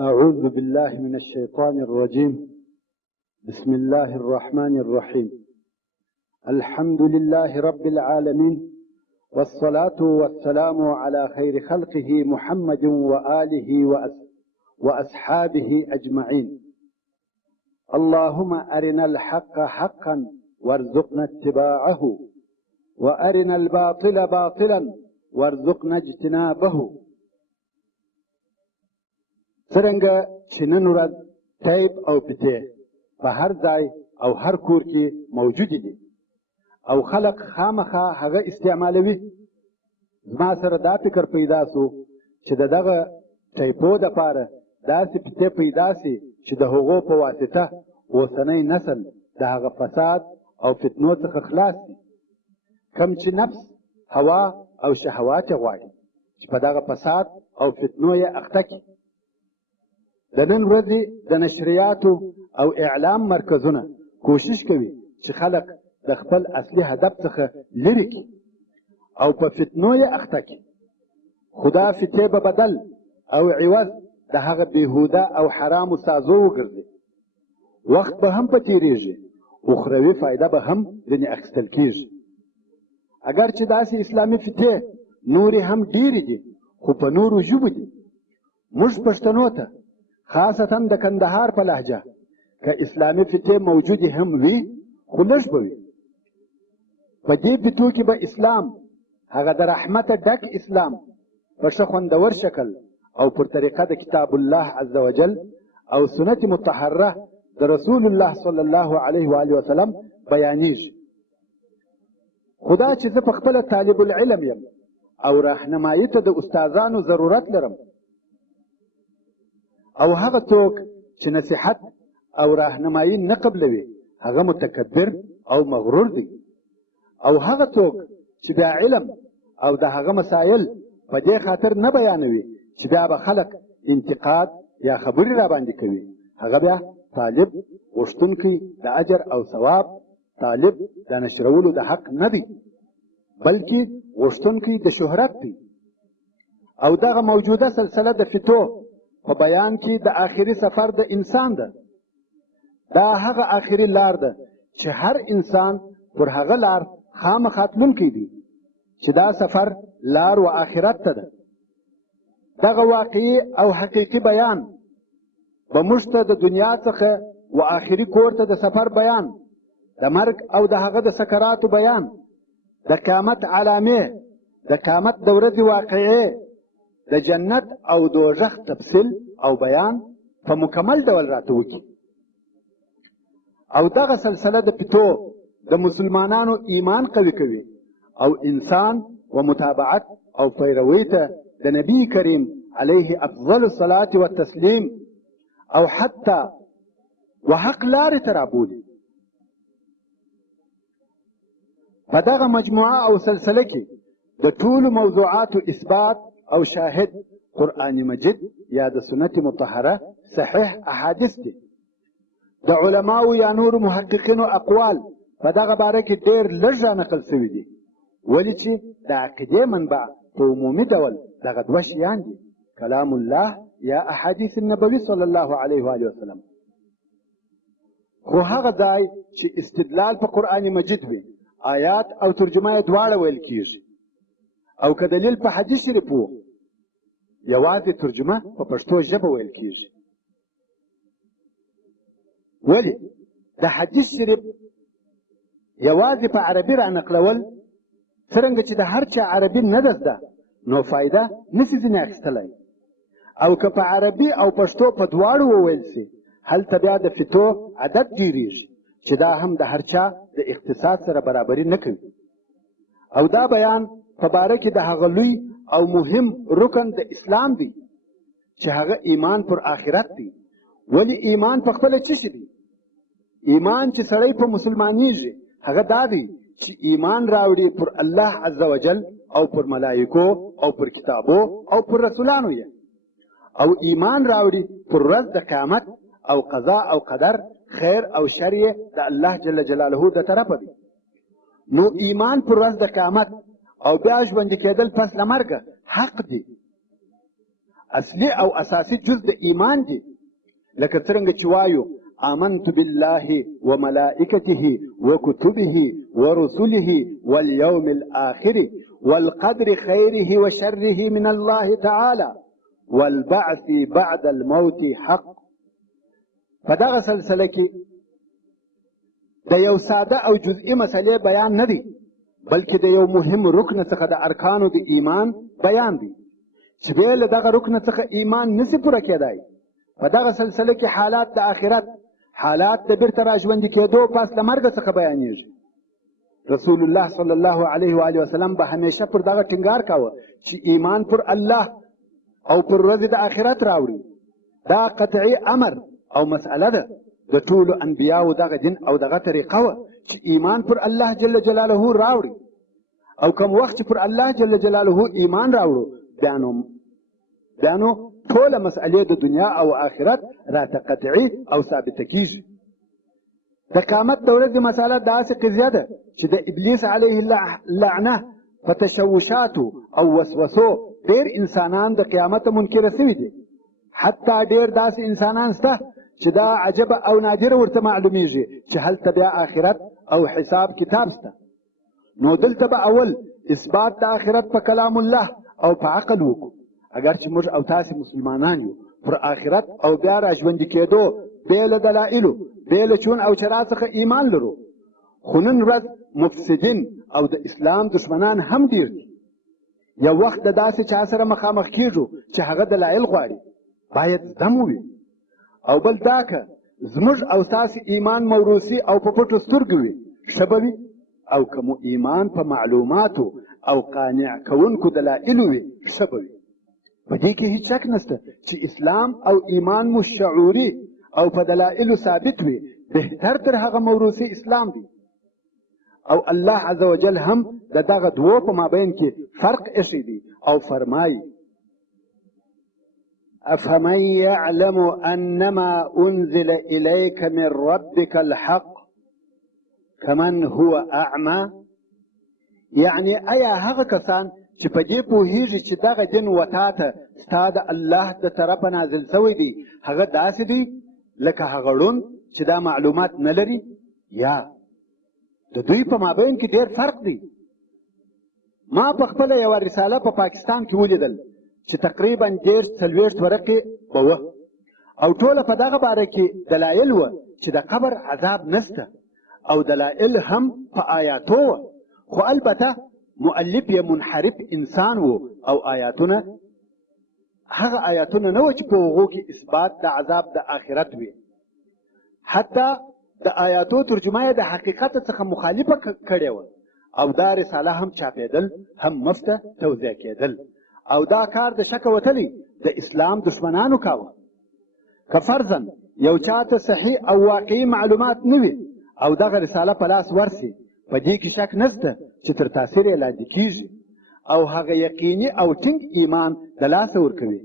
أعوذ بالله من الشيطان الرجيم. بسم الله الرحمن الرحيم. الحمد لله رب العالمين، والصلاة والسلام على خير خلقه محمد وآله وأصحابه أجمعين. اللهم أرنا الحق حقا وارزقنا اتباعه، وأرنا الباطل باطلا وارزقنا اجتنابه. څرنګه چې نن ورځ ټیپ او پتې په هر ځای او هر کور کې موجودې دي او خلق خامخا هغه استعمالوي، زما سره دا فکر پیدا سو چې دغه ټیپو دپاره داسې پتې پیدا سي چې د هغو په واسطه اوسنی نسل د هغه فساد او فتنو څخه خلاص سي. کم چې نفس، هوا او شهوات یې غواړي چې په دغه فساد او فتنو یې اخته کړي. د نن ورځې د نشریاتو او اعلام مرکزونه کوشش کوي چې خلق د خپل اصلي هدف څخه لرې کړي او په فتنو یې اخته کړي. خو دا فتنې به بدل او عوض د هغه بېهوده او حرامو سازو وګرځي. وخت به هم په تېرېږي، اخروي فایده به هم ځینې اخیستل کېږي. اگر چې داسې اسلامي فتنې نورې هم ډېرې دي، خو په نورو ژبو دي. موږ پښتنو ته خاصتا د کندهار په لهجه که اسلامي فتنې موجودې هم وي، خو لږ به وي. په دې فتنو کې به اسلام، هغه د رحمته ډک اسلام، په ښه خوندور شکل او پر طریقه د کتاب الله عز وجل او سنت مطهره د رسول الله صلی الله علیه و آله وسلم بیانېږي. خو دا چې زه په خپله طالب العلم یم او راهنمایي ته د استادانو ضرورت لرم، او هغه څوک چې نصیحت او راهنمایي نه قبلوي هغه متکبر او مغرور دی، او هغه څوک چې بیا علم او د هغه مسایل په دې خاطر نه بیانوي چې بیا به خلق انتقاد یا خبرې را باندې کوي، هغه بیا طالب غوښتونکی د اجر او ثواب، طالب د نشرولو د حق نه دی، بلکې غوښتونکی د شهرت دی. او دغه موجوده سلسله د فتو په بیان کې د آخري سفر د انسان ده. دا هغه آخري لار ده چې هر انسان پر هغه لار خامخا تلونکی دی، چې دا سفر لار و آخرت ته ده. دغه واقعي او حقیقي بیان به موږ ته د دنیا څخه و آخري کور ته د سفر بیان، د مرګ او د هغه د سکراتو بیان، د قیامت علامې، د قیامت د ورځې واقعې، د جنت او دوزخ تفصیل او بیان په مکمل ډول راته وکړي. او دغه سلسله د فتو د مسلمانانو ایمان قوي کوي او انسان و متابعت او پیروي ته د نبی کریم علیه افضل الصلاة والتسلیم او حتی و حق لارې ته رابولي. په دغه مجموعه او سلسله کې د ټولو موضوعاتو اثبات او شاهد قرآن مجید یا د سنت مطهره صحیح احادیث دي. د علماو یا نور محققینو اقوال په دغه باره کې ډېر لږ رانقل سوي دي، ولې چې د عقیدې منبع په عمومي ډول دغه دوه شیان دي: کلام الله یا احادیث النبوي صلی الله علیه و آله وسلم. خو هغه ځای چې استدلال په قرآن مجید وي، آیات او ترجمه یې دواړه ویل کیږي، او که دلیل په حدیث شریف و، یوازې ترجمه په پښتو ژبه ویل کیږي. ولې د حدیث شریف یوازې په عربي را نقلول، څرنګه چې د هر چا عربي نه ده زده، نو فایده نسي ځینې اخیستلی. او که په عربي او پښتو په دواړو وویل سي، هلته بیا د فتو عدد ډېرېږي چې دا هم د هر چا د اقتصاد سره برابري نه کوي. او دا بیان په باره کې د هغه لوی او مهم رکن د اسلام دی چې هغه ایمان پر آخرت دی. ولی ایمان په خپله څه شي دی؟ ایمان چې سړی په مسلمانېږي هغه دا دی چې ایمان راوړي پر الله عز وجل او پر ملائکو او پر کتابو او پر رسولانو یې، او ایمان راوړي پر ورځ د قیامت او قضا او قدر، خیر او شر یې د الله جل جلاله د طرفه دی. نو ایمان پر ورځ د قیامت او بیا ژوندي کېدل پس له مرګه حق دی. اصلي او اساسي جز د ایمان دي. لکه څرنګه چې وایو آمنت بالله وملائکته وكتبه ورسله واليوم الآخر والقدر خيره وشره من الله تعالى والبعث بعد الموت حق. په دغه سلسله کې د یو ساده او جزئي مسئلې بیان نه دی، بلکې د یو مهم رکن څخه د ارکانو د ایمان بیان دی چې بې له دغه رکن څخه ایمان نشي پوره کېدای. په دغه سلسله کې حالات د آخرت، حالات د بیرته راژوندي کېدو پس له مرګ څخه بیانېږي. رسول الله صلی الله علیه و آله وسلم به همیشه پر دغه ټینګار کاوه چې ایمان پر الله او پر ورځې د آخرت راوړي. دا قطعي امر او مسئله ده د ټولو انبیاو دغه دین او دغه طریقه وه چې ایمان پر الله جل جلاله راوړي. او کوم وخت چې پر الله جل جلاله ایمان راوړو بیا نو ټوله مسئلې د دنیا او آخرت راته قطعي او ثابته کیږي. د قیامت د ورځې مسئله داسې قضیه ده چې د ابلیس علیه اللعنه په تشوشاتو او وسوسو ډېر انسانان د قیامت منکره سوي دي. حتی ډېر داسې انسانان شته چې دا عجبه او نادره ورته معلومیږي چې هلته بیا آخرت او حساب کتاب شته. نو دلته به اول اثبات د آخرت په کلام الله او په عقل وکړو. اگر چې موږ او تاسې مسلمانان یو پر آخرت او بیا راژوندي کېدو بې له دلایلو بې له چون او چرا څخه ایمان لرو، خو نن ورځ مفسدین او د اسلام دشمنان هم ډېر دي. یو وخت د داسې چا سره مخامخ کېږو چې هغه دلایل غواړي، باید زده مو وي. او بل دا که زموږ او ستاسې ایمان موروثي او په پټو سترګو وي ښه به وي، او که مو ایمان په معلوماتو او قانع کوونکو دلایلو وي ښه به وي. په دې کې هیڅ شک نشته چې اسلام او ایمان مو شعوري او په دلایلو ثابت وي بهتر تر هغه موروثي اسلام دی. او الله عز وجل هم د دغه دوو په مابین کې فرق ایښی دی او فرمایي افمن یعلم انما انزل الیک من ربک الحق کمن هو اعمى. یعنی آیا هغه کسان چې په دې پوهېږي چې دغه دین وتا ته ستا د الله د طرفه نازل شوی دی هغه داسې دی لکه هغه ړوند چې دا معلومات نه لري؟ یا د دوی په مابین کې ډېر فرق دی. ما په خپله یوه رساله په پاکستان کې ولیدل چې تقریبا 30-40 ورقې به وه او ټوله په دغه باره کې دلایل وه چې د قبر عذاب نشته او دلایل هم په آیاتو وه، خو البته مؤلف یې منحرف انسان و او آیاتونه هغه آیاتونه نه وه چې په هغو کې اثبات د عذاب د آخرت وي. حتی د آیاتو ترجمه یې د حقیقت څخه مخالفه کړې وه او دا رساله هم چاپېدل هم مفته توزیع کېدل او دا کار د شکه وتلی د اسلام دشمنانو کاوه. که فرضاً یو چاته صحیح او واقعي معلومات نه وي او دغه رساله په لاس ورسي، په دې کې شک نشته چې تر تاثیر یې لاندې کیږي او هغه یقیني او ټینګ ایمان د لاسه ورکوي.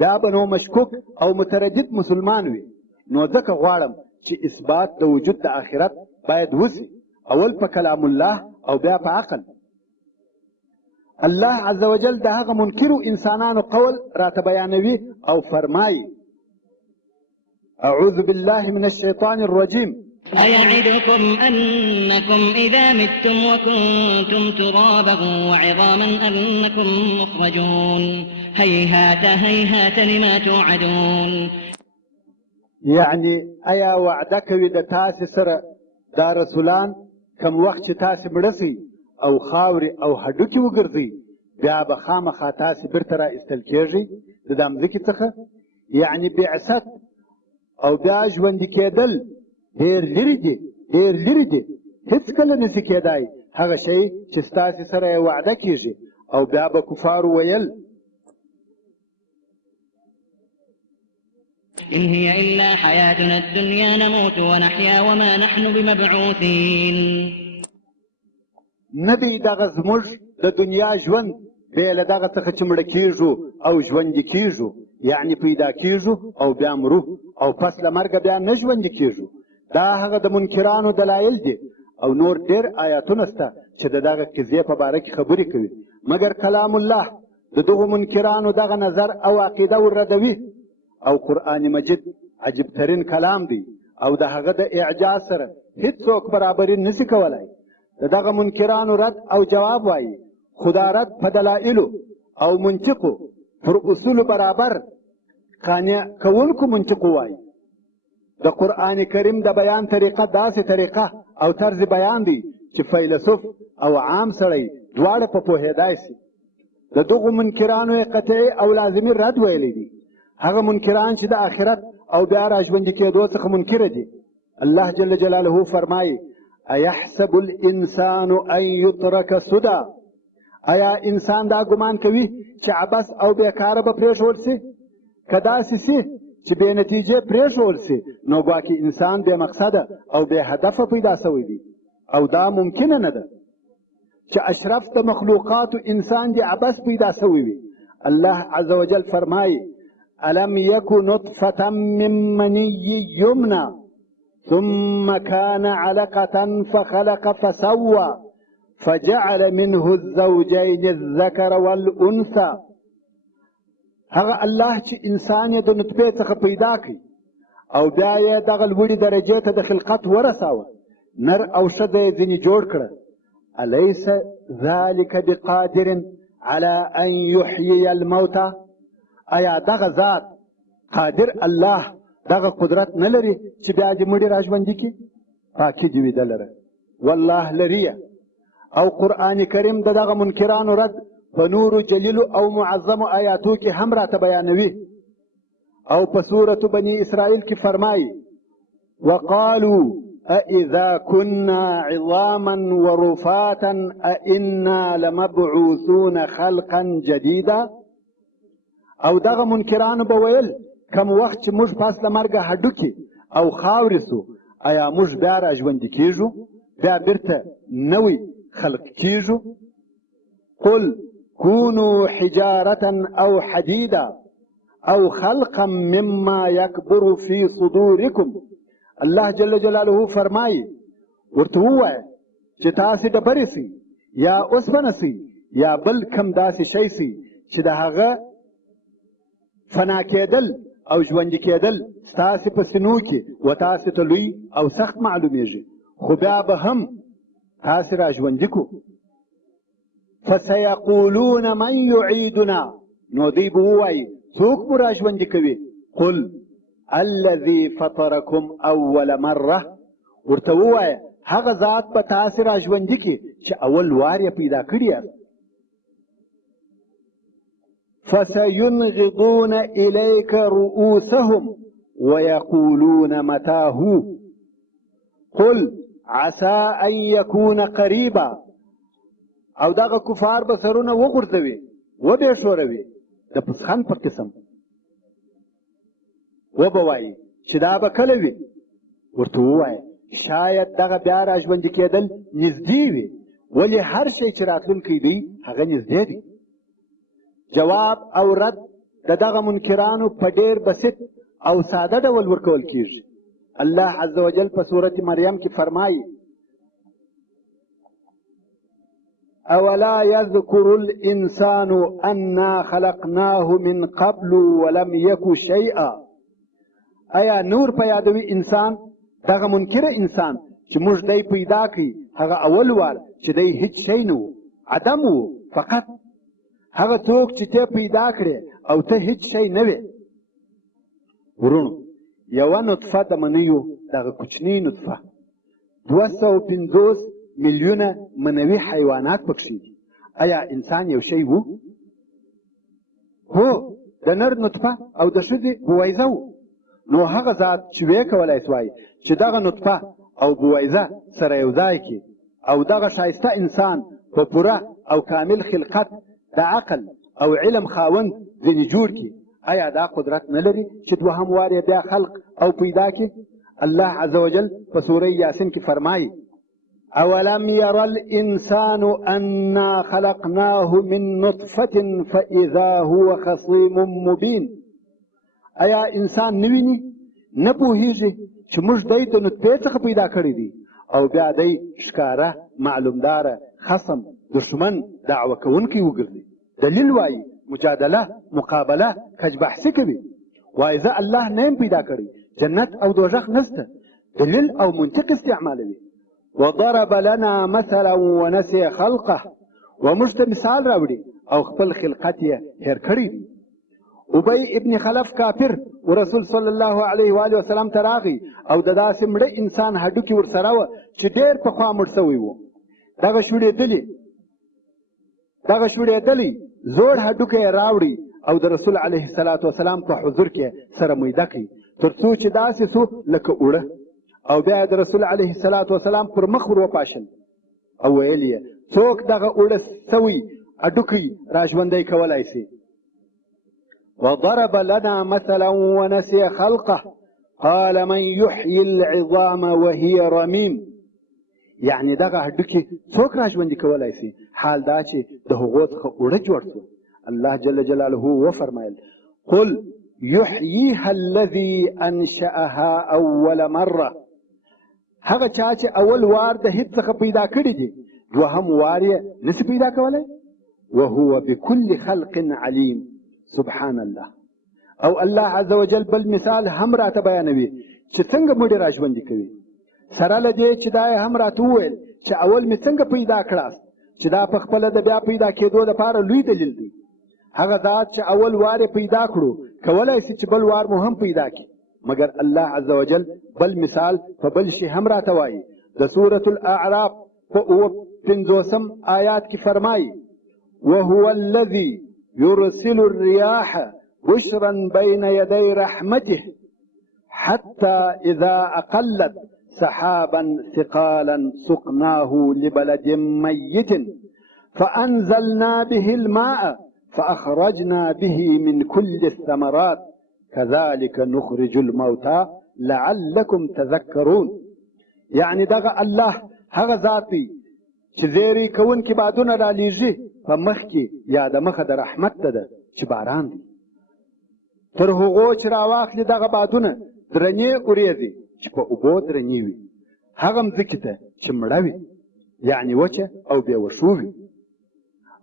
دا به نو مشکوک او متردد مسلمان وي. نو ځکه غواړم چې اثبات د وجود د آخرت باید وسي، اول په کلام الله او بیا په عقل. الله عز وجل د هغه منکرو انسانانو قول راته بیانوي او فرمایي اعوذ بالله من الشیطان الرجیم أيعدكم أنكم إذا متم وكنتم ترابا وعظاما أنكم مخرجون هيهات هيهات لما توعدون. يعني ایا وعده کوي د تاسې سره دا رسولان کم وخت چې تاسې مړه سئ او خاورې او هډوکي وګرځئ بیا به خامخا تاسې بیرته را ایستل کېږئ د دا مځکې څخه. یعنې بعثت او بیا ژوندي کېدل ډېر لرې دي، ډېر لرې دي، هېڅکله نشي کېدای هغه شی چې ستاسې سره یې وعده کېږي. او بیا به کفارو ویل إن هي إلا حياتنا الدنيا نموت ونحيا وما نحن بمبعوثين. نه دی دغه زموږ د دنیا ژوند بې له دغه څخه چې مړه کېږو او ژوندي کېږو، یعنې پیدا کېږو او بیا مرو او پس له مرګه بیا نه ژوندي کېږو. دا هغه د منکرانو دلایل دي او نور ډېر آیاتونه شته چې د دغه قضیې په باره کې خبرې کوي. مګر کلام الله د دغو منکرانو دغه نظر او عقیده ورردوي. او قرآن مجید عجیب ترین کلام دی او د هغه د اعجاز سره هیڅوک برابري نشي کولای. د دغه منکرانو رد او جواب وایي، خو دا رد په دلایلو او منطقو پر اصولو برابر قانع کوونکو منطقو وایي. د قرآن کریم د بیان طریقه داسې طریقه او طرز بیان دی چې فیلسوف او عام سړی دواړه په پوهېدای سي. د دغو منکرانو قطعي او لازمي رد ویلی دي. هغه منکران چې د آخرت او بیا راژوندي کېدو څخه منکره دي. الله جل جلاله فرمایي: ایحسب الانسان ان یترک سدى. آیا انسان دا ګمان کوي چې عبث او بیکاره به پرېښول سي؟ که داسې سي چې بې نتیجې پرېښول سي، نو ګواکې انسان بې مقصده او بې هدفه پیدا سوی دی، او دا ممکنه نه ده چې اشرف د مخلوقاتو انسان دی عبث پیدا سوی وي. الله عز وجل فرمایي: الم یک نطفة من منی یمنى ثم كان علقة فخلق فسوى فجعل منه الزوجين الذكر والأنثى. هغه الله چې انسان یې د نطفې څخه پیدا کړي او بیا یې دغه لوړې درجې ته د خلقت ورساوه، نر او ښځه یې ځینې جوړ کړه. الیس ذلک بقادر على ان یحیی الموتى. آیا دغه ذات قادر الله دغه قدرت نه لري چې بیا دې مړي راژوندي کړي؟ پاکي دې وي ده لره، والله لري. او قرآن کریم د دغه منکرانو رد په نورو جلیلو او معظمو آیاتو کې هم راته بیانوي. او په سورة بني اسرائیل کې فرمایي: وقالوا أإذا كنا عظاما ورفاتا أإنا لمبعوثون خلقا جديدا. او دغه منکرانو به ویل کم وخت چې موږ پس له مرګه هډوکي او خاورې سو، آیا موږ بیا راژوندي کیږو، بیا بیرته نوی خلق کیږو؟ قل كونوا حجارة او حديدا او خلقا مما يكبر في صدوركم. الله جل جلاله فرمایي ورته ووایه چې تاسې ډبرې سئ یا اوسپنه سئ یا بل کم داسې شی سئ چې د هغه فنا کېدل او ژوندي کېدل ستاسې په سینو کې و تاسې ته لوی او سخت معلومیږي، خو بیا به هم تاسې راژوندي کړو. فسیقولون من یعیدنا. نو دوی به ووایي څوک مو راژوندي کوي؟ قل الذي فطركم اول مره. ورته ووایه هغه ذات به تاسې راژوندي کړي چې اول وار یې پیدا کړي یاست. فسينغضون إليك رؤوسهم ويقولون متاه قل عسى أن يكون قريبا. او دغه کفار به سرونه وغورځوي و به ښوروي د پسخن په قسم، و به وایي چې دا به کله وي؟ ورته ووایه شاید دغه بیا راژوندي کېدل نږدې وي، ولې هر شی چې راتلونکی دی هغه نږدې دی. جواب او رد د دغه منکرانو په ډېر بسیط او ساده ډول ورکول کیږي. الله عز وجل په سورة مریم کې فرمایي: اولا یذکر الانسان انا خلقناه من قبل ولم یک شیئا. آیا نور په یادوي انسان، دغه منکره انسان چې موږ دی پیدا کړي هغه اول وار چې دی هیڅ شی نه و، عدم و فقط. هغه څوک چې ته پیدا کړې او ته هیڅ شی نه وې. ورونو، یوه نطفه د منیو دغه کوچنۍ نطفه 250 میلیونه منوي حیوانات پکښې دي. آیا انسان یو شی و؟ هو، د نر نطفه او د ښځې بویزه و. نو هغه ذات چې ویې کولی سوای چې دغه نطفه او بویزه سره یو ځای کړي او دغه ښایسته انسان په پوره او کامل خلقت د عقل او علم خاوند ځینې جوړ کړي، آیا دا قدرت نه لري چې دوهم وار یې بیا خلق او پیدا کړي؟ الله عز وجل په سوره یاسین کې فرمایي: اولم یر الانسان انا خلقناه من نطفة فاذا هو خصیم مبین. آیا انسان نه ویني، نه پوهیږي چې موږ دی د نطفې څخه پیدا کړی دی او بیا دی ښکاره معلومداره خصم دشمن دعوه کوونکی وګرځي؟ دلیل وایي مجادله مقابله کج بحثي کوي وایي زه الله نه یم پیدا کړی جنت او دوزخ نسته دلیل او منطق استعمالوي وضرب لنا مثلا ونسي خلقه وموږ ته مثال راوړي او خپل خلقت یې هېر کړی دی ابی ابن خلف کافر ورسول صلی الله علیه و آله وسلم ته راغی او د داسې مړه انسان هډوکي ورسره وه چې ډېر پخوا مړ سوی و دغه شوړېدلی زوړ هډوکی یې راوړي او د رسول علیه الصلاة وسلام په حضور کې سره میده کړي تر څو چې داسې سو لکه اوړه او بیا د رسول علیه الصلاة وسلام پر مخ ور وپاشل او ویل یې څوک دغه اوړه سوی هډوکی را ژوندی کولی سي وضرب لنا مثلا ونسي خلقه قال من يحيي العظام وهي رميم یعنی دغه هډوکي څوک را ژوندي کولی سي حال دا چې د هغو څخه اوړه جوړ سو الله جل جلاله وفرمایل قل يحييها الذي انشأها اول مره هغه چا چې اول وار د هیڅ څخه پیدا کړي دي دوهم وار یې نسي پیدا کولی وهو بكل خلق عليم سبحان الله او الله عز وجل بل مثال هم راته بیانوي چې څنګه مړي را ژوندي کوي سره له دې چې دا یې هم راته وویل چې اول مې څنګه پیدا کړاست چې دا په خپله د بیا پیدا کېدو دپاره لوی دلیل دی هغه ذات چې اول وار یې پیدا کړو کولی سي چې بل وار مو هم پیدا کړي مګر الله عز وجل بل مثال په بل شي هم راته وایي د سورة الاعراف په 50 آیات کې فرمایي وهو الذي يرسل الرياح بشرا بين يدي رحمته حتى إذا أقلت سحابا ثقالا سقناه لبلد ميت فأنزلنا به الماء فأخرجنا به من كل الثمرات كذلك نخرج الموتى لعلكم تذكرون يعني دغه الله هغه ذاتي چې زیری کوونکي بادونه رالیږي په مخ کې یا د مخه د رحمت ته ده چې باران دی تر هغو چې راواخلي دغه بادونه درنې اورېږي چې په اوبو درنې وي هغه مځکې ته چې مړه وي یعنې وچه او بې وښو وي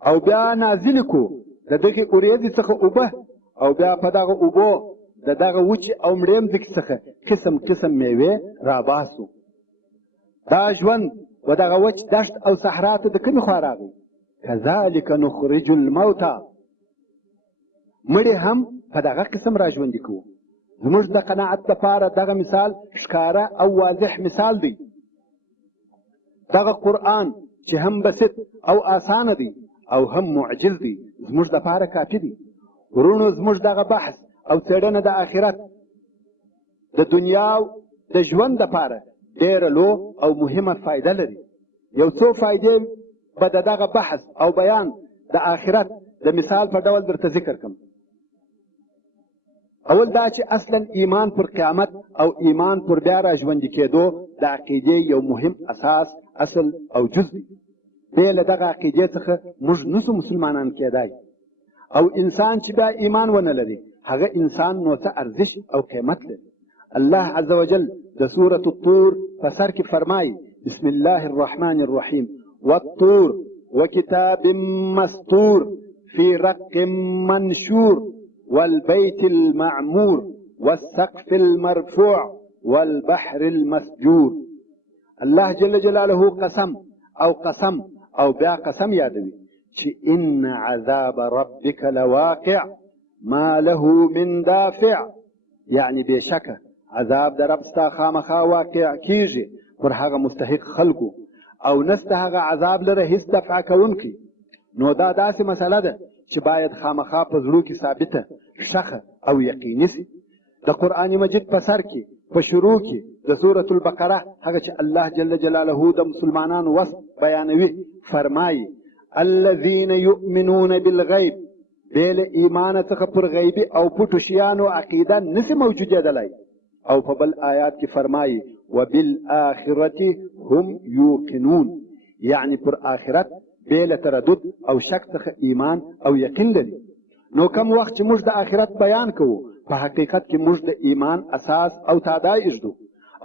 او بیا نازلې کړو د دغې اورېځې څخه اوبه او بیا په دغه اوبو د دغه وچې او مړې مځکې څخه قسم قسم میوې راباسو دا ژوند و دغه وچ دشت او صحرا ته د کومې خوا راغی كذلك نخرج الموتى مړي هم په دغه قسم را ژوندي کوو زموږ د قناعت لپاره دغه مثال ښکاره او واضح مثال دی دغه قرآن چې هم بسط او آسانه دی او هم معجز دی زموږ لپاره کافي دی ورونو زموږ دغه بحث او څېړنه د آخرت د دنیا د ژوند لپاره ډېره لو او مهمه فایده لري یو څو فایدې به د دغه بحث او بیان د آخرت د مثال په ډول درته ذکر کړم اول دا چې اصلا ایمان پر قیامت او ایمان پر بیا را ژوندي کېدو د عقیدې یو مهم اساس اصل او جز دی بې له دغه عقیدې څخه موږ نسو مسلمانان کېدای او انسان چې بیا ایمان ونه لري هغه انسان نو څه ارزش او قیمت لري الله عز وجل د سورة الطور په سر کې فرمایي بسم الله الرحمن الرحیم والطور وكتاب مسطور في رق منشور والبيت المعمور والسقف المرفوع والبحر المسجور الله جل جلاله قسم او بیا قسم یادوي چې ان عذاب ربك لواقع ما له من دافع يعني بشکه عذاب در رب ستا خامخا واقع کیږي پر هغه مستحق خلقو او نسته هغه عذاب لره هیڅ دفع کوونکی نو دا داسې مسله ده چې باید خامخا په زړو کې ثابته شخه او یقیني سي د قرآن مجید په سر کې په شروع کې د سورة البقره هغه چې الله جل جلاله د مسلمانانو وصف بیانوي فرمایي الذين يؤمنون بالغیب بې له ایمانه څخه پر غیبي او پټو شیانو عقیده نسي موجودېدلی او په بل آیات کې فرمایي وبالآخرة هم یوقنون یعنی پر آخرت بې له تردد او شک څخه ایمان او یقین لري نو کم وخت چې موږ د آخرت بیان کوو په حقیقت کې موږ د ایمان اساس او تادای اږدو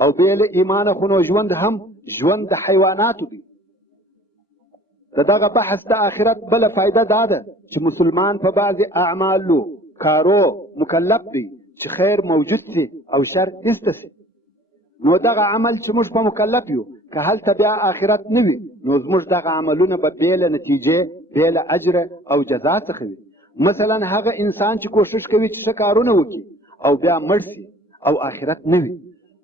او بې له ایمانه خو نو ژوند هم ژوند د حیواناتو دی د دغه بحث د آخرت بله فایده دا ده چې مسلمان په بعضې اعمالو کارو مکلف دی چې خیر موجود سي او شر ایسته سي. نو دغه عمل چې موږ په مکلف یو که هلته بیا آخرت نه وي نو زموږ دغه عملونه به بې له نتیجې بې له اجره او جزا څخه وي. مثلا هغه انسان چې کوشش کوي چې ښه کارونه وکړي او بیا مړ سي او آخرت نه وي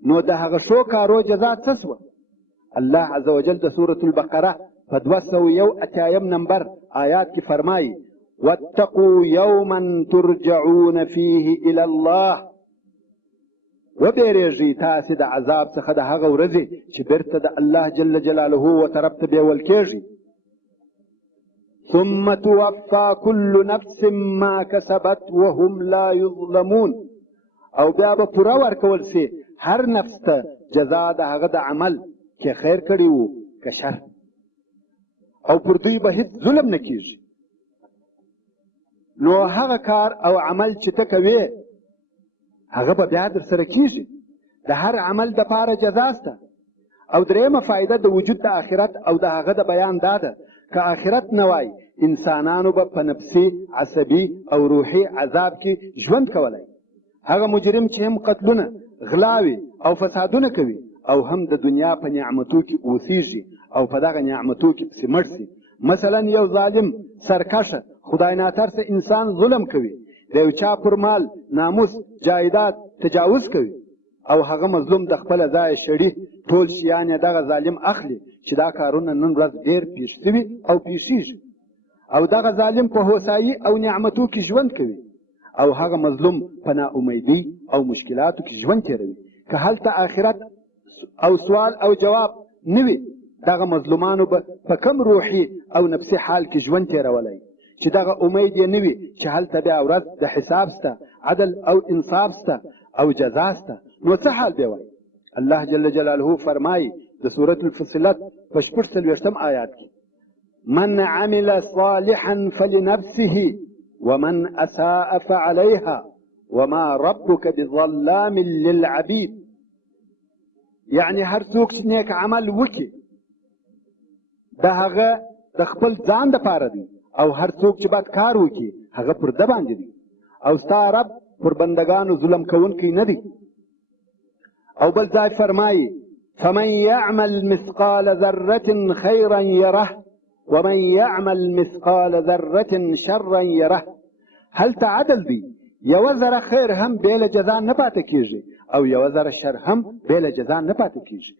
نو د هغه ښو کارو جزا څه سوه؟ الله عز وجل د سورة البقره په 281 نمبر آیات کې فرمایي واتقوا یوما ترجعون فیه الی الله، وبېرېږئ تاسې د عذاب څخه د هغه ورځې چې بیرته د الله جل جلاله و طرف ته بیول کېږي. ثم توفى كل نفس ما كسبت وهم لا يظلمون، او بیا به پوره ورکول سي هر نفس ته جزا د هغه د عمل که خیر کړي وو که شر، او پر دوی به هیڅ ظلم نه کیږي. نو هغه کار او عمل چې ته کوې هغه به بیا در سره کیږي. د هر عمل دپاره جزا سته. او درېیمه فایده د وجود د آخرت او د هغه د بیان دا ده که آخرت نه وای انسانانو به په نفسي عصبي او روحي عذاب کې ژوند کولی. هغه مجرم چې هم قتلونه غلاوي او فسادونه کوي او هم د دنیا په نعمتو کې اوسیږي او په دغه نعمتو کې پسې مړ سي. مثلا یو ظالم سرکشه خدای ناترسه انسان ظلم کوي، د یو چا پر مال ناموس جایداد تجاوز کوي او هغه مظلوم د خپله ځایه شړي، ټول شیان یې دغه ظالم اخلي چې دا کارونه نن ورځ ډېر پیښ شوي او پیښیږي. او دغه ظالم په هوسایي او نعمتو کې ژوند کوي او هغه مظلوم په ناامیدۍ او مشکلاتو کې ژوند تېروي. که هلته آخرت او سوال او جواب نه وي دغه مظلومانو به په کم روحي او نفسي حال کې ژوند تېرولی چې دغه امید یې نه وي چې هلته بیا ورځ د حساب سته، عدل او انصاف سته او جزا سته. نو څه حال به وای؟ الله جل جلاله فرمایي د سورة الفصلت په 46 آیات کې من عمل صالحا فلنفسه ومن اساء فعليها وما ربك بظلام للعبيد. یعنی هر څوک چې نیک عمل وکړي د هغه د خپل ځان دپاره دی او هر څوک چې بد کار وکړي هغه پر ده باندې دی او ستا رب پر بندگانو ظلم کوونکی نه دی. او بل ځای فرمایي فمن يعمل مثقال ذرة خيرا يره ومن يعمل مثقال ذرة شرا يره. هلته عدل دی، یوه ذره خیر هم بې له جزا نه پاته کېږي او یوه ذره شر هم بې له جزا نه پاته کېږي.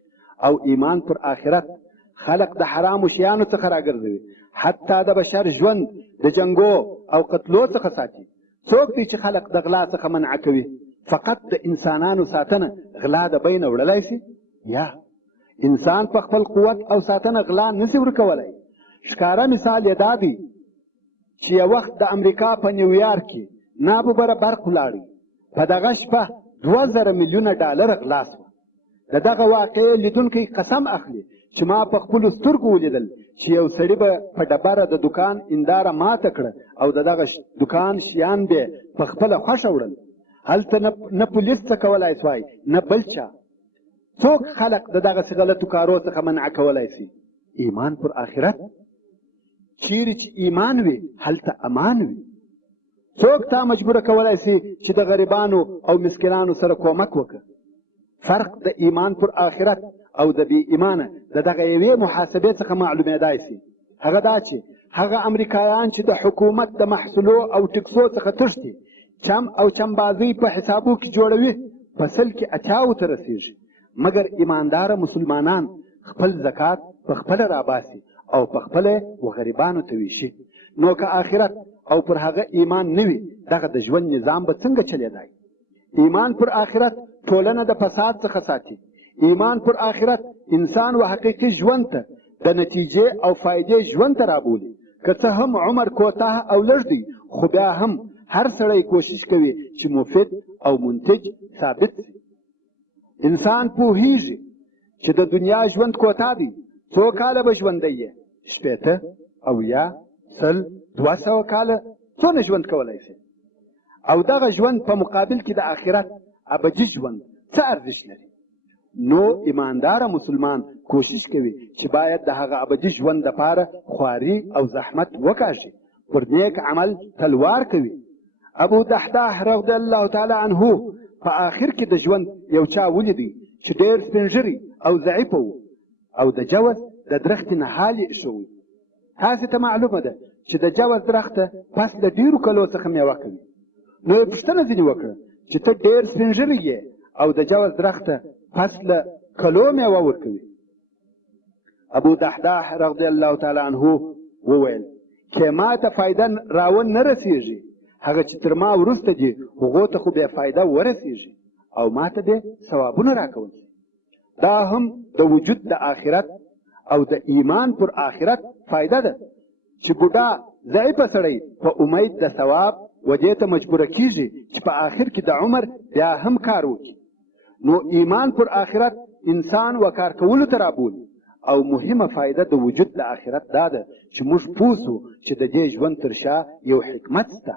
او ایمان پر آخرت خلق د حرامو شیانو څخه راګرځوي، حتی د بشر ژوند د جنګو او قتلو څخه ساتي. څوک دی چې خلق د غلا څخه منع کوي؟ فقط د انسانانو ساتنه غلا د بینه وړلی سي؟ یا انسان په خپل قوت او ساتنه غلا نسي ورکولی. ښکاره مثال یې دا دی چې یو وخت د امریکا په نیویارک کې ناببره برق ولاړی، په دغه شپه 2000 میلیونه ډالر غلا سوه. د دغه واقعې لیدونکی قسم اخلي چې ما په خپلو سترګو ولیدل چې یو سړي به په ډبره د دکان انداره ماته کړه او د دغه دکان شیان به په خپله خوښه وړل. هلته نه پولیس څه کولی سوای نه بل چا. څوک خلق د دغسې غلطو کارو څخه منع کولی سي؟ ایمان پر آخرت. چیرې چې ایمان وي هلته امان وي. څوک تا مجبوره کولی سي چې د غریبانو او مسکینانو سره کومک وکړه؟ فرق د ایمان پر آخرت او د بې ایمانه د دغه یوې محاسبې څخه معلومېدای سي. هغه دا چې هغه امریکایان چې د حکومت د محصولو او ټکسو څخه تښتي، چم او چمبازۍ په حسابو کې جوړوي، په سل کې 80 ته رسېږي. مګر ایمانداره مسلمانان خپل زکات په خپله راباسي او په خپله و غریبانو ته ویشي. نو که آخرت او پر هغه ایمان نه وي دغه د ژوند نظام به څنګه چلېدای؟ ایمان پر آخرت ټولنه د فساد څخه ساتي. ایمان پر آخرت انسان و حقیقي ژوند ته د نتیجې او فایدې ژوند ته رابولي. که څه هم عمر کوتاه او لږ دی خو بیا هم هر سړی کوشش کوي چې مفید او منتج ثابت شي. انسان پوهیږي چې د دنیا ژوند کوتاه دی. څو کاله به ژوندی یې؟ 80 80 100 200 کاله څونه ژوند کولی شي؟ او دغه ژوند په مقابل کې د آخرت ابدي ژوند څه ارزښت لري؟ نو ایمانداره مسلمان کوشش کوي چې باید د هغه ابدي ژوند دپاره خواري او زحمت وکاږي، پر نیک عمل تلوار کوي. ابو دحداح رضی الله تعالی عنه په آخر کې د ژوند یو چا ولیدی چې ډېر سپین ږیری او ضعیفه و او د جوز د درختې نه حال یې ایښه و. تاسې ته معلومه ده چې د جوز درخته پس له ډېرو کلو څخه میوه کوي. نو یې پوښتنه ځینې وکړه چې ته ډېر سپین ږیری یې او د جوز درخته پس له کلو میوه ورکوي. ابو دحداح رضی الله تعالی عنه وویل که ما ته فایده راون نه رسېږي، هغه چې تر ما وروسته دي هغو ته خو بیا فایده ورسېږي او ما ته بیا ثوابونه راکول شي. دا هم د وجود د آخرت او د ایمان پر آخرت فایده ده چې بوډا ضعیفه سړی په امید د ثواب و دې ته مجبوره کیږي چې په آخر کې د عمر بیا هم کار وکړي. نو ایمان پر آخرت انسان و کار کولو ته رابولي. او مهمه فایده د وجود د آخرت دا ده چې موږ پوه سو چې د دې ژوند تر شا یو حکمت شته.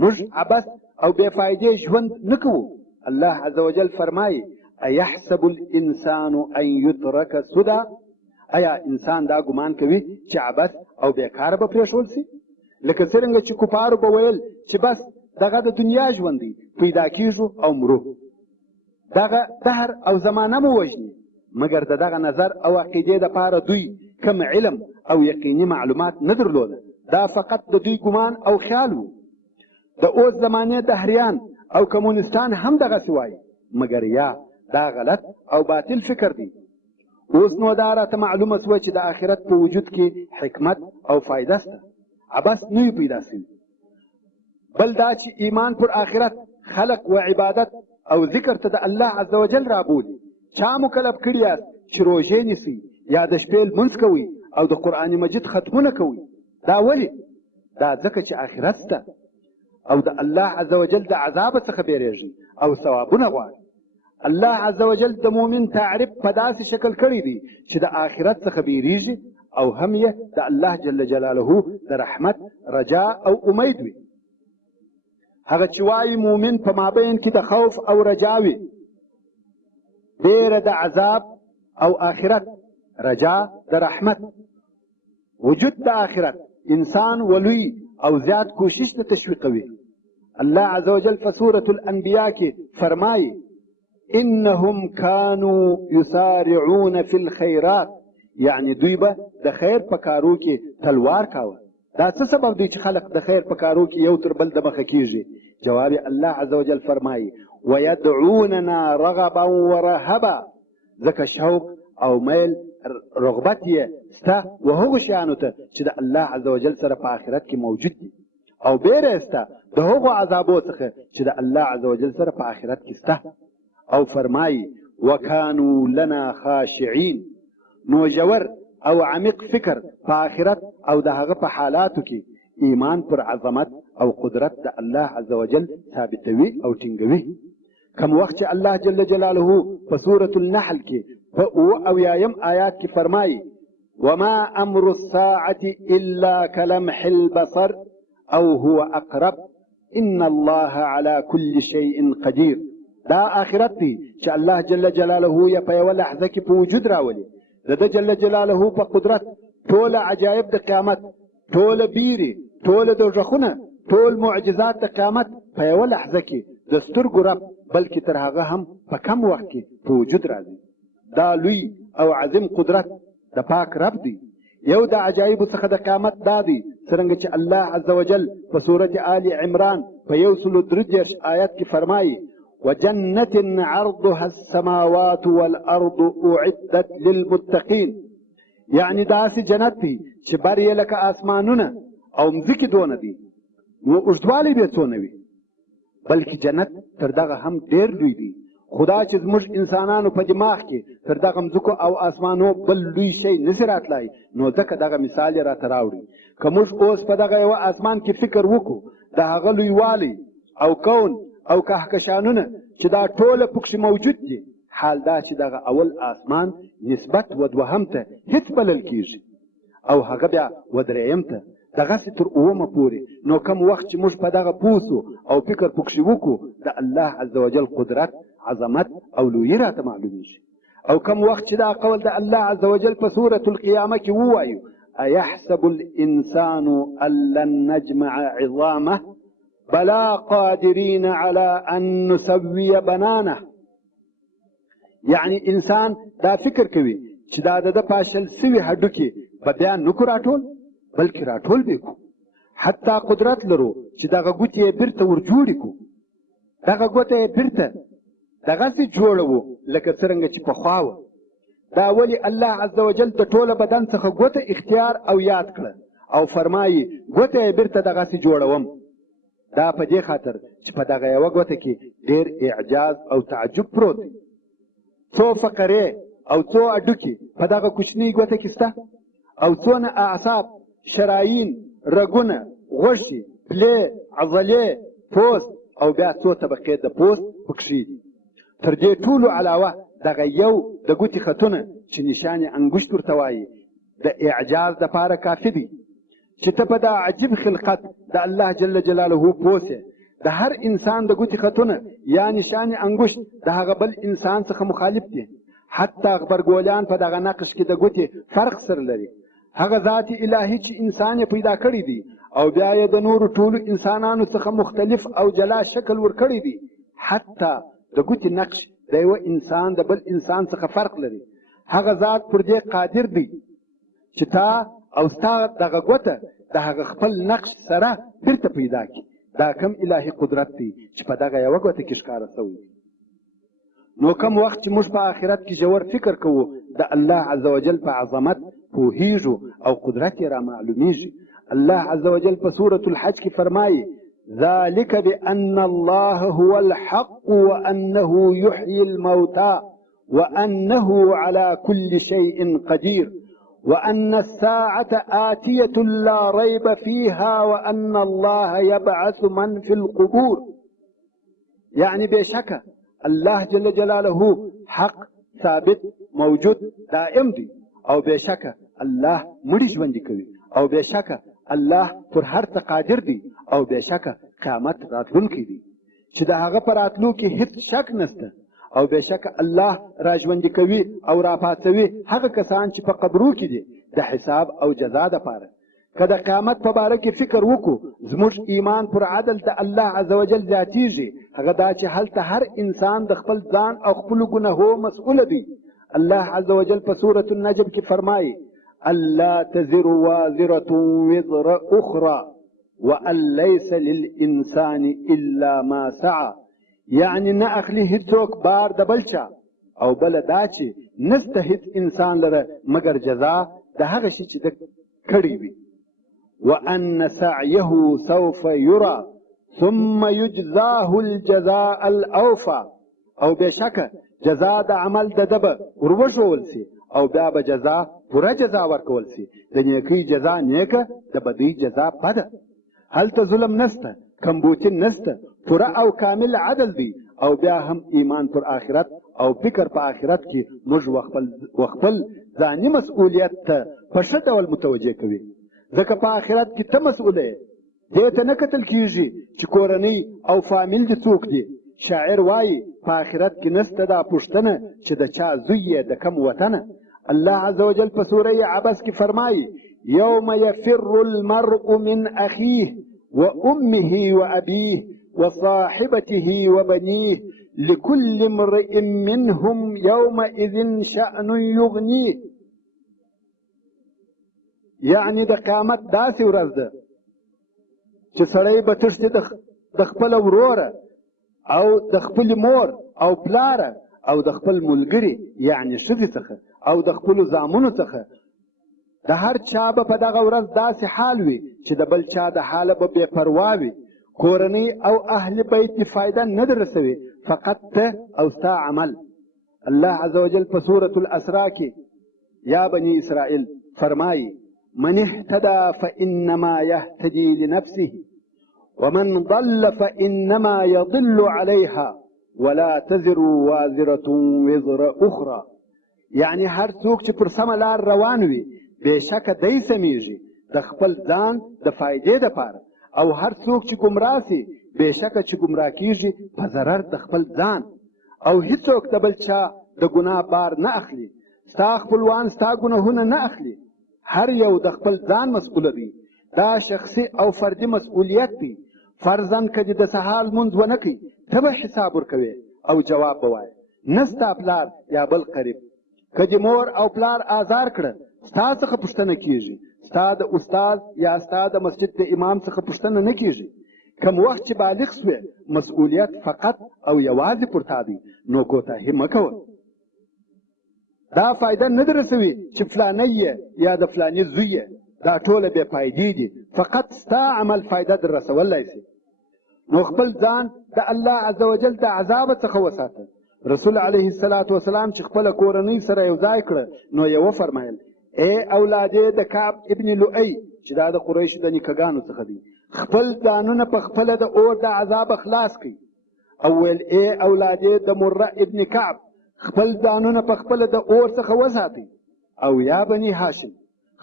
موږ عبث او بې فایدې ژوند نه کوو. الله عز وجل فرمایي ایحسب الانسان ان یترک سدى. آیا انسان دا ګمان کوي چې عبث او بیکاره به پرېښول سي؟ لکه څرنګه چې کفارو به ویل چې بس دغه د دنیا ژوند دی، پیدا کیږو او مرو، دغه دهر او زمانه مو وژني. مګر د دغه نظر او عقیدې دپاره دوی کم علم او یقیني معلومات نه درلوده. دا فقط د دوی ګمان او خیال و. د اوس زمانې دهریان او کمونستان هم دغسې وایي، مګر یا دا غلط او باطل فکر دی. اوس نو دا راته معلومه سوه چې د آخرت په وجود کې حکمت او فایده شته، عبث نه وي پیدا سوي. بل دا چې ایمان پر آخرت خلق و عبادت او ذکر ته د الله عز وجل رابولي. چا مکلف کړي یاست چې روژې نیسئ یا د شپې لمونځ کوئ او د قرآن مجید ختمونه کوئ؟ دا ولې؟ دا ځکه چې آخرت شته او د الله عز وجل د عذاب څخه بیریږي او ثوابونه غواړي. الله عز وجل د مؤمن تعریف په داسې شکل کړی دی چې د آخرت څخه بیریږي او هم یې د الله جل جلاله د رحمت رجا او امید وي. هغه چې وایي مؤمن په مابین کې د خوف او رجا وي، بیره د عذاب او آخرت، رجا د رحمت. وجود د آخرت انسان ولوی او زیات کوشش ته تشویقوي. الله عز وجل په سورة الانبیاء کې فرمایي انهم كانوا يسارعون في الخيرات، یعنی دوی به د خیر په کارو کې تلوار کاوه. دا څه سبب دی چې خلق د خیر په کارو کې یو تر بل د مخه کیږي؟ جواب الله عز وجل فرمایي ويدعوننا رغبا ورهبا، ځکه شوق او میل رغبت یې سته و هغو شیانو ته چې د الله عز وجل سره په آخرت کې موجود دي، او بیره سته د هغو عذابو څخه چې د الله عز وجل سره په آخرت کې سته. او فرمایي وکانو لنا خاشعین. نو ژور او عمیق فکر په آخرت او د هغه په حالاتو کې ایمان پر عظمت او قدرت د الله عز وجل ثابتوي او ټینګوي. کم وخت چې الله جل جلاله په سورة النحل کې په 78 آیات کې فرمایي وما امر الساعة الا كلمح البصر او هو اقرب ان الله على كل شيء قدير. دا آخرت دی چې الله جل جلاله یې په یوه لحظه کې په وجود راولي. د ده جل جلاله په قدرت ټول عجایب د قیامت، ټول بیرې، ټول دوژخونه، ټول معجزات د قیامت په یوه لحظه کې د سترګو رب، بلکې تر هغه هم په کم وخت کې په وجود راځي. دا لوی او عظیم قدرت د پاک رب دی. یو د عجایبو څخه د قیامت دا دی څرنګه چې الله عز وجل په سورة آل عمران په 133 آیت کې فرمایي وجنة عرضها السماوات والأرض أعدت للمتقين، یعنی داسې جنت دی چې بر یې لکه آسمانونه او مځکې دونه دي. نو اوږدوالی به څونه وي؟ بلکې جنت تر دغه هم ډېر لوی دی. خدا چې زموږ انسانانو په دماغ کې تر دغه مځکو او آسمانو بل لوی شی نسي راتلی، نو ځکه دغه مثال یې راته راوړي. که موږ اوس په دغه یوه آسمان کې فکر وکړو د هغه لویوالی او کون او کهکشانونه چې دا ټوله پکښې موجود دي، حال دا چې دغه اول آسمان نسبت و دوهم ته هیڅ بلل کیږي او هغه بیا و درېیم ته دغسې تر اومه پورې. نو کم وخت چې موږ په دغه پوه سو او فکر پکښې وکړو د الله عز وجل قدرت، عظمت او لویي راته معلومیږي. او کم وخت چې دا قول د الله عز وجل په سورة القیامه کې ووایو ایحسب الانسان ان لن نجمع عظامه بلا قادرین على ان نسوي بنانه. یعنی انسان دا فکر کوي چې دا د پاشل سوي هډوکي به بیا نکو راټول بلکې راټول به کو، حتی قدرت لرو چې دغه ګوتې یې بیرته ورجوړې کو، دغه ګوته یې بیرته دغسې جوړوو لکه څرنګه چې پخوا وه. دا ولې الله عز وجل د ټوله بدن څخه ګوته اختیار او یاد کړه او فرمایي ګوته یې بیرته دغسې جوړوم. دا په دې خاطر چې په دغه یوه ګوته کې ډېر اعجاز او تعجب پروت دی. څو فقرې او څو اډوکي په دغه کوچنۍ ګوته کې شته او څونه اعصاب، شرايين، رګونه، غوښې، پلې، عضلې، پوست او بیا څو طبقې د پوست پکښې دي. تر دې ټولو علاوه دغه یو د ګوتې خطونه چې نشان انګشت ورته وایي د اعجاز دپاره کافي دی چې ته په دا عجیب خلقت د الله جل جلاله پوه سې. د هر انسان د ګوتې خطونه یا نشان انګشت د هغه بل انسان څخه مخالف دي. حتی غبرګولیان په دغه نقش کې د ګوتې فرق سره لري. هغه ذات الهي چې انسان یې پیدا کړی دی او بیا یې د نورو ټولو انسانانو څخه مختلف او جلا شکل ورکړی دی. حتی د ګوتې نقش د یوه انسان د بل انسان څخه فرق لري. هغه ذات پر دې قادر دی چې تا او ستا دغه ګوته د هغه خپل نقش سره بیرته پیدا کړي. دا کم الهي قدرت دی چې په دغه یوه ګوته کې ښکاره شوی دی. نو کم وخت چې موږ په آخرت کې ژور فکر کوو د الله عز وجل په عظمت پوهیږو او قدرت یې را معلومیږي. الله عز وجل په سورة الحج کې فرمایي ذلك بأن الله هو الحق وأنه يحيي الموتى وأنه على كل شيء قدير وأن الساعة آتية لا ريب فيها وأن الله يبعث من في القبور. يعني بشكل الله جل جلاله حق ثابت موجود دائم دی او بشکه الله مړي ژوندي کوي او بشکه الله پر هر څه قادر دی او بشکه قیامت راتلونکی دی چې د هغه پر راتلو کې هیڅ شک نشته او بشکه الله را ژوندي کوي او را پاڅوي هغه کسان چې په قبرو کې دي د حساب او جزا دپاره. که د قیامت په باره کې فکر وکړو زموږ ایمان پر عدل د الله عز وجل زیاتیږي. هغه دا چې هلته هر انسان د خپل ځان او خپلو ګناهو مسؤله دی. الله عز وجل په سورة النجم کې فرمایي الا تزر وازرة وزر اخرى وان ليس للانسان الا ما سعى. یعنی نه اخلي هیڅوک بار د بل چا او بله دا چې نسته هیڅ انسان لره مګر جزا د هغه شي چې د کړی وي. وأن سعيه سوف يرى ثم يجزاه الجزاء الأوفى. او بشکه جزا د عمل د دبه وروښول سي او بیا به جزا پوره جزا ورکول سي. د نیکۍ جزا نیکه د بدۍ جزا بده. هلته ظلم نسته، کمبوتي نسته، پوره او کامل عدل دی او بیا هم ایمان پر آخرت او فکر په آخرت کې موږ وخپل ځاني مسؤلیت ته په ښه ډول متوجه کوي. ځکه په آخرت کې ته مسؤله یې. دې ته نه کتل کېږي چې کورنۍ او فامیل دې څوک دي. شاعر وایي په آخرت کې نسته دا پوښتنه چې د چا زوی یې د کم وطنه. الله عز وجل په سوره عبس کې فرمایي یوم یفر المرء من اخیه وامه وابیه وصاحبته وبنیه لكل امرئ منهم يومئذ شأن يغنيه. یعنی د قیامت داسې ورځ ده چې سړی به تښتي د خپله وروره او د خپلې مور او پلاره او د خپل ملګري یعنی ښځې څخه او د خپلو زامنو څخه. د هر چا به په دغه ورځ داسې حال وي چې د بل چا د حاله به بې پروا وي. کورنۍ او اهل بیت دې فایده نه در رسوي، فقط ته او ستا عمل. الله عز وجل په سورة الاسراء کې یا بني اسرائیل فرمایي من اهتدى فإنما يهتدي لنفسه ومن ضل فإنما يضل عليها ولا تزر وازرة وزر أخرى. یعنی هر څوک چې پر سمه لار روان وي بېشکه دی سمیږي د خپل ځان د فایدې دپاره او هر څوک چې ګمراه سي بېشکه چې ګمراه کېږي په ضرر د خپل ځان او هیڅوک د بل چا د ګناه بار نه اخلي، ستا خپلوان ستا ګناهونه نه اخلي. هر یو د خپل ځان مسؤله دی. دا شخصي او فردي مسؤلیت دی. فرضاً که دې د سهار لمونځ ونه کوي، ته به حساب ورکوې او جواب به وایې، نه ستا پلار یا بل قریب. که دې مور او پلار آزار کړه، ستا څخه پوښتنه کېږي، ستا د استاد یا ستا د مسجد د امام څخه پوښتنه نه کېږي. کم وخت چې بالغ سوې، مسؤلیت فقط او یوازې پر تا دی، نو کوتاهي مه کوه. دا فایده نه درسوي چې فلانی یې یا د فلاني زوی یې، دا ټوله بې فایدې دي. فقط ستا عمل فایده در رسولی شي. نو خپل ځان د الله عز وجل د عذاب څخه وساته. رسول علیه السلام چې خپله کورنۍ سره یو ځای کړه، نو یې وفرمایل: ای اولادې د کعب ابن لؤی، چې دا د قریشو د نیکهګانو څخه دی، خپل ځانونه په خپله د اور د عذاب خلاص کړئ. او ویل: ای اولادې د مره ابن کعب، خپل ځانونه په خپله د اور څخه وساتئ. او یا بني هاشم،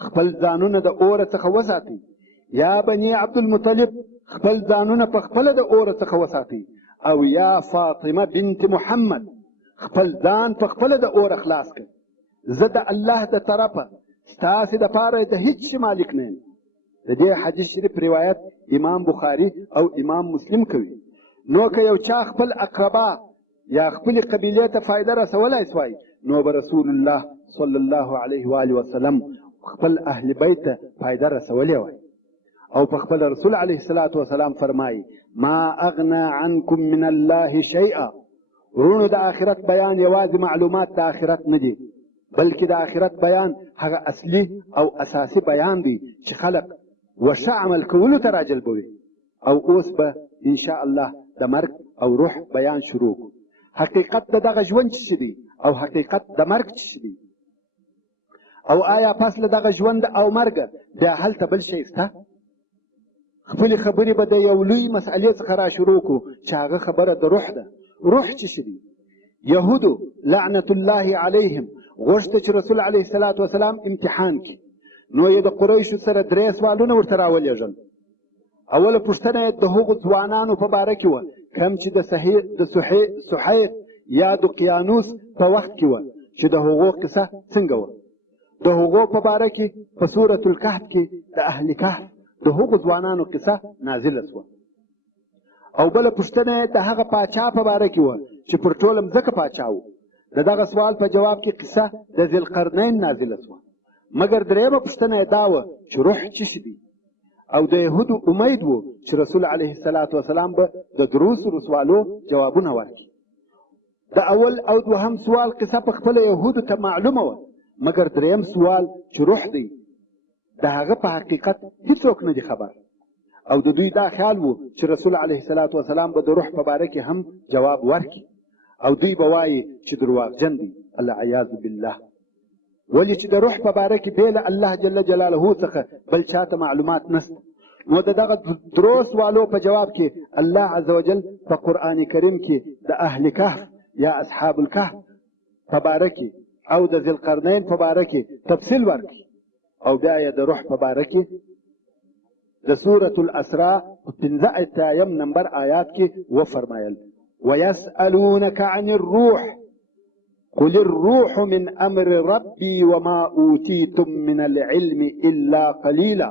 خپل ځانونه د اور څخه وساتئ. یا بني عبدالمطلب، خپل ځانونه په خپله د اور څخه وساتئ. او یا فاطمه بنت محمد، خپل ځان په خپله د اور خلاص کړئ. زه د الله د طرفه ستاسې دپاره د هیڅ شي مالک نه یم. د دې حدیث شریف روایت امام بخاري او امام مسلم کوي. نو که یو چا خپل اقربا یا خپلې قبیلې ته فایده رسولی سوای، نو به رسول الله صلی الله علیه و آله وسلم خپل اهل بیت ته فایده رسولی وای. او په خپل رسول علیه السلام فرمایي: ما اغنى عنکم من الله شیئا. ورونو د آخرت بیان یوازې معلومات د آخرت نه دي، بلکې د آخرت بیان هغه اصلي او اساسي بیان دی چې خلق وښه عمل کولو ته راجلبوي. او اوس به انشاء الله د مرګ او روح بیان شروع کړو. حقیقت د دغه ژوند څه دی او حقیقت د مرګ څه دی، او آیا پس له دغه ژوند او مرګه بیا هلته بل شی شته؟ خپلې خبرې به د یو لوی مسئلې څخه را شروع کړو چې هغه خبره د روح ده. روح څه دی؟ یهودو لعنت الله علیهم غوښته چې رسول علیه السلام امتحان کړي. نو یې د قریشو سره 3 سوالونه ورته راولېږل. اوله پوښتنه یې د هغو ځوانانو په باره کې وه کوم چې د سحیق یا د قیانوس په وخت کې وه، چې د هغو قصه څنګه وه. د هغو په باره کې په سورة الکهف کې د اهل کهف د هغو ځوانانو قصه نازله شوه. او بله پوښتنه یې د هغه پاچا په باره کې وه چې پر ټوله مځکه پاچا و. د دغه سوال په جواب کې قصه د ذوالقرنین نازله شوه. مګر درېیمه پوښتنه یې دا وه چې روح څه دی. او د یهودو امید و چې رسول علیه السلام به د دروسو سوالو جوابونه ورکړي. د اول او دوهم سوال قصه په خپله یهودو ته معلومه وه، مګر درېیم سوال چې روح دی، د هغه په حقیقت هیڅوک نه دي خبر. او د دوی دا خیال و چې رسول علیه السلام به د روح په باره کې هم جواب ورکړي، او دوی به وایي چې درواغجن دی، العیاذ بالله. ولې چې د روح په باره کې بې له الله جل جلاله څخه بل چاته معلومات نشته. نو د دغه 3 سوالو په جواب کې الله عز وجل په قرآن کریم کې د اهل کهف یا اصحاب الکهف په باره کې او د ذوالقرنین په باره کې تفصیل ورکړي. او بیا یې د روح په باره کې د سورة الاسراء 15 نمبر آیات کې وفرمایل: ويسألونك عن الروح قل الروح من امر ربي وما اوتيتم من العلم الا قليلا.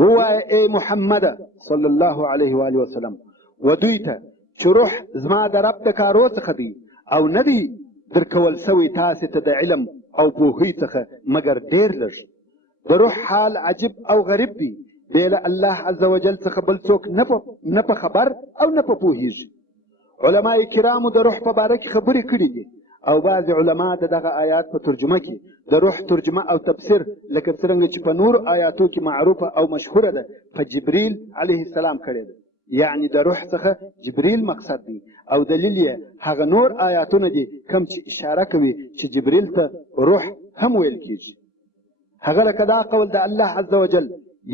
ووایه ای محمد صلی الله علیه و آله وسلم، و دوی ته چې روح زما د رب د کارو څخه دی، او نه دی درکول سوی تاسې ته د علم او پوهۍ څخه مګر ډېر لږ. د روح حال عجیب او غریب دی، بې له الله عز وجل څخه بل څوک نه په خبر او نه په پوهېږي. علماء کرامو د روح په باره کې خبرې کړي دي، او بعضې علما د دغه آیات په ترجمه کې د روح ترجمه او تفسیر لکه څرنګه چې په نورو آیاتو کې معروفه او مشهوره ده په جبریل علیه السلام کړې ده. یعنی د روح څخه جبریل مقصد دی، او دلیل یې هغه نور آیاتونه دي کوم چې اشاره کوي چې جبریل ته روح هم ویل کېږي. هغه لکه دا قول د الله عز وجل: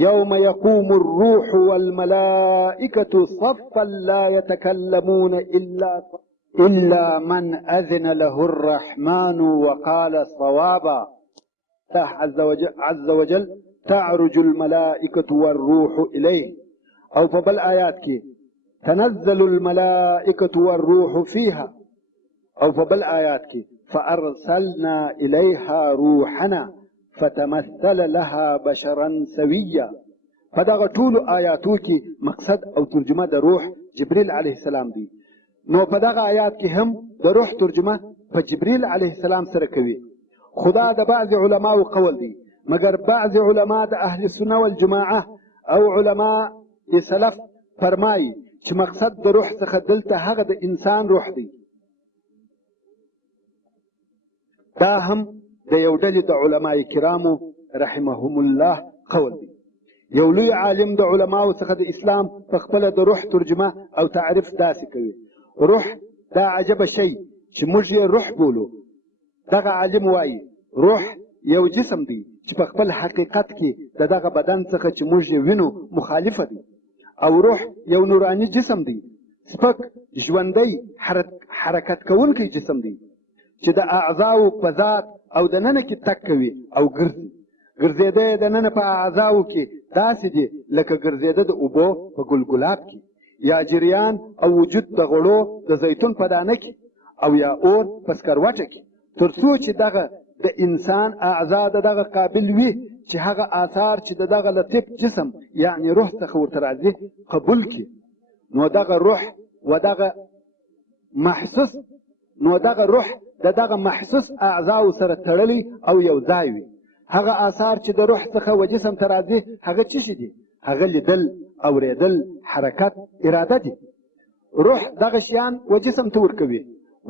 يوم يقوم الروح والملائكة صفا لا يتكلمون إلا من أذن له الرحمن وقال صوابا. الله عز وجل تعرج الملائكة والروح إليه. او په بل آیات کې تنزل الملائكة والروح فيها. او په بل آیات کې فارسلنا الیها روحنا فتمثل لها بشرا سویا. په دغه ټولو آیاتو کې مقصد او ترجمه د روح جبریل علیه السلام دی. نو په دغه آیات کې هم د روح ترجمه په جبریل علیه السلام سره کوي. خدا د بعض علماو قول دی، مگر بعض علما د اهل سنه والجماعه او علما د سلف فرمایي چې مقصد د روح څخه دلته هغه د انسان روح دی. دا هم د یو ډلې د علماء کرامو رحمهم الله قول دی. یو لوی عالم د علماو څخه د اسلام په خپله د روح ترجمه او تعریف داسې کوي: روح دا عجبه شی چې موږ یې روح بولو. دغه عالم وایي روح یو جسم دی چې په خپل حقیقت کې د دغه بدن څخه چې موږ یې وینو مخالفه دی. او روح یو نوراني جسم دی، سپک ژوندی حرکت کوونکی جسم دی چې د اعضاو په ذات او د ننه کې تک کوي او ګرځي. ګرځېده یې د ننه په اعضاو کې داسې دي لکه ګرځېده د اوبو په ګلګلاب کې، یا جریان او وجود د غوړو د زیتون په دانه کې، او یا اور په سکروټه کې، تر څو چې دغه د انسان اعضا د دغه قابل وي چې هغه آثار چې د دغه لطیف جسم یعنی روح څخه ورته راځي قبول کړي. نو دغه روح و دغه محسوس د دغه محسوس اعضاو سره تړلی او یو ځای وي. هغه آثار چې د روح څخه و جسم ته راځي هغه څه شي دي؟ هغه لیدل، اوریدل، حرکت، اراده دي. روح دغه شیان و جسم ته ورکوي،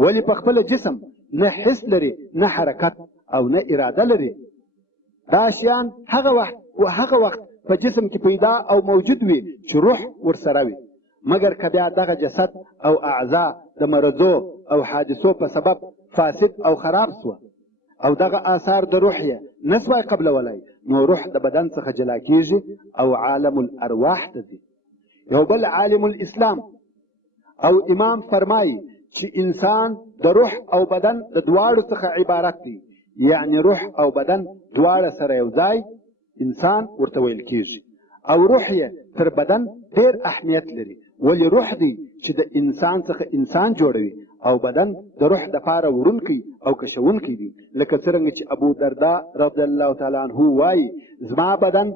ولی په خپل جسم نه حس لري، نه حرکت او نه اراده لري. دا شیان هغه وخت په جسم کې پیدا او موجود وي چې روح ورسره وي. مګر که بیا دغه جسد او اعضا د مرضو او حادثو په سبب فاسد او خراب سوه او دغه آثار د روح یې نسوای قبلولی، نو روح د بدن څخه جلا کیږي او عالم الارواح ته ځي. یو بل عالم الاسلام او امام فرمایي چې انسان د روح او بدن د دواړو څخه عبارت دی، یعنی روح او بدن دواړه سره یو ځای انسان ورته ویل کیږي. او روح یې تر بدن ډېر اهمیت لري، ولی روح دی چې د انسان څخه انسان جوړوي، او بدن د روح دپاره وړونکی او کشونکی دی. لکه څرنګه چې ابو دردا رضی الله تعالی عنه وایي زما بدن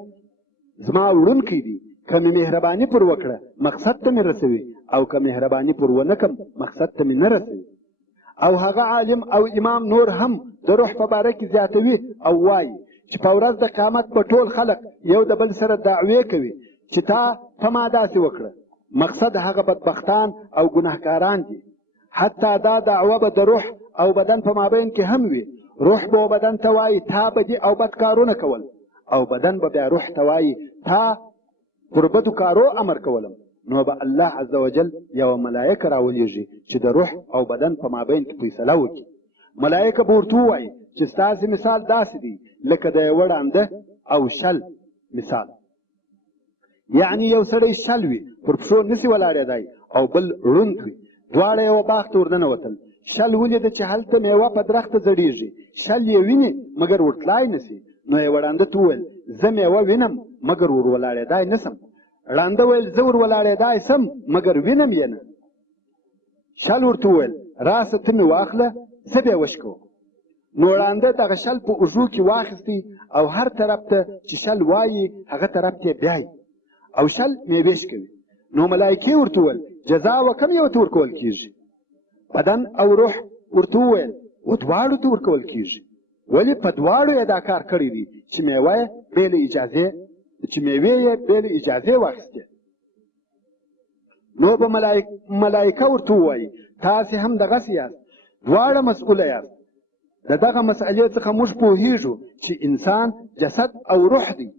زما وړونکی دی، که مې مهرباني پر وکړه مقصد ته مې رسوي، او که مهرباني پر ونه کم مقصد ته مې نه رسوي. او هغه عالم او امام نور هم د روح په باره کې زیاتوي او وایي چې په ورځ د قیامت به ټول خلق یو د بل سره دعوې کوي چې تا په ما داسې وکړه. مقصد هغه بدبختان او ګناهکاران دي. حتی دا دعوه به د روح او بدن په مابین کې هم وي. روح به بدن ته وایي تا بدي او بد کارونه کول، او بدن به بیا روح ته وایي تا پر بدو کارو امر کولم. نو به الله عز وجل یو ملائکه راولیږي چې د روح او بدن په مابین کې فیصله وکړي. ملائکه به ورته ووایي چې ستاسې مثال داسې دی لکه د یوه ړانده او شل مثال. یعنی یو سړی شل وي، پر پښو نسي ولاړېدی، او بل ړوند وي، دواړه یوه باغ ته ورننوتل. شل ولیده چې هلته میوه په درخته زړېږي، شل یې ویني مګر ورتلای نسي. نو یوه ړانده ته وویل زه میوه وینم مګر ور ولاړېدای نسم. ړانده ویل زه ور ولاړېدای سم مګر وینم یې نه. شل ورته وویل راسه ته مې واخله زه بیا وشکوم. نو ړانده دغه شل په اوږو کې واخیستی او هر طرف ته چې شل وایي هغه طرف ته یې بیایي او شل میوې شکوي. نو ملایکې ورته وویل جزا و کم یو ته ورکول کېږي؟ بدن او روح ورته وویل و دواړو ته ورکول کېږي، ولې په دواړو یې دا کار کړی دی چې میوه یې بې له اجازې واخیستې. نو به ملایکه ورته ووایي تاسې هم دغسې یاست، دواړه مسؤوله یاست. د دغه مسئلې څخه موږ پوهیږو چې انسان جسد او روح دی،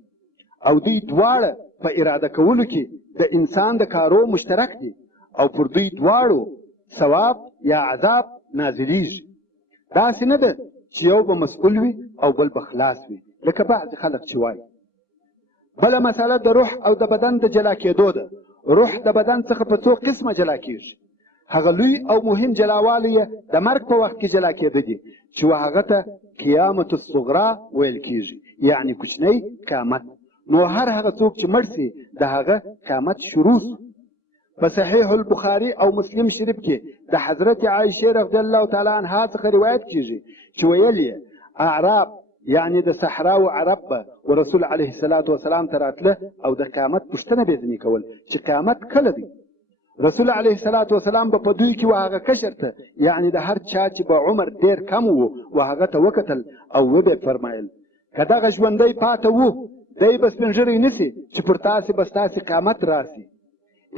او دوی دواړه په اراده کولو کې د انسان د کارو مشترک دي، او پر دوی دواړو ثواب یا عذاب نازلیږي. داسې نه ده چې یو به مسؤول وي او بل به خلاص وي لکه بعضې خلک چې وایي. بله مسله د روح او د بدن د جلا کېدو ده. روح د بدن څخه په څو قسمه جلا کېږي. هغه لوی او مهم جلاوالی یې د مرګ په وخت کې جلا کېده دي چې هغه ته قیامت الصغرا ویل کېږي، یعنی کوچنی قیامت. نو هر هغه څوک چې مړ سي د هغه قیامت شروع سو. په صحیح البخاري او مسلم شریف کې د حضرت عایشه رضی الله تعالی عنها څخه روایت کیږي چې ویل یې اعراب یعنی د صحرا او عرب به ورسول علیه الصلاة والسلام ته راتله او د قیامت پوښتنه به ځینې کول چې قیامت کله دی. رسول علیه الصلاة والسلام به په دوی کې وهغه کشر ته یعنی د هر چا چې به عمر ډېر کم و هغه ته وکتل او وبه فرمایل که دغه ژوندی پاته و دی به سپین ږیری نیسي چې پر تاسې به ستاسې قیامت راسي.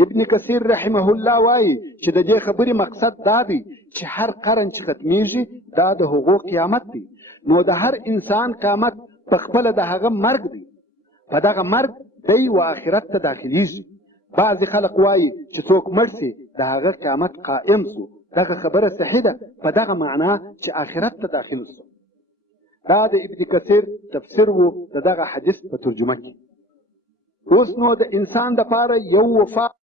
ابن کثیر رحمه الله وایي چې د دې خبرې مقصد دا دی چې هر قرن چې ختمیږي دا د هغو قیامت دی، نو د هر انسان قیامت په خپله د هغه مرګ دی. په دغه مرګ دی و آخرت ته داخلیږي. بعضې خلق وایي چې څوک مړ سي د هغه قیامت قائم سو. دغه خبره صحیح ده په دغه معنا چې آخرت ته داخل سو. دا د ابن کثیر تفسیر و د دغه حدیث په ترجمه کې. اوس نو د انسان دپاره یو وفات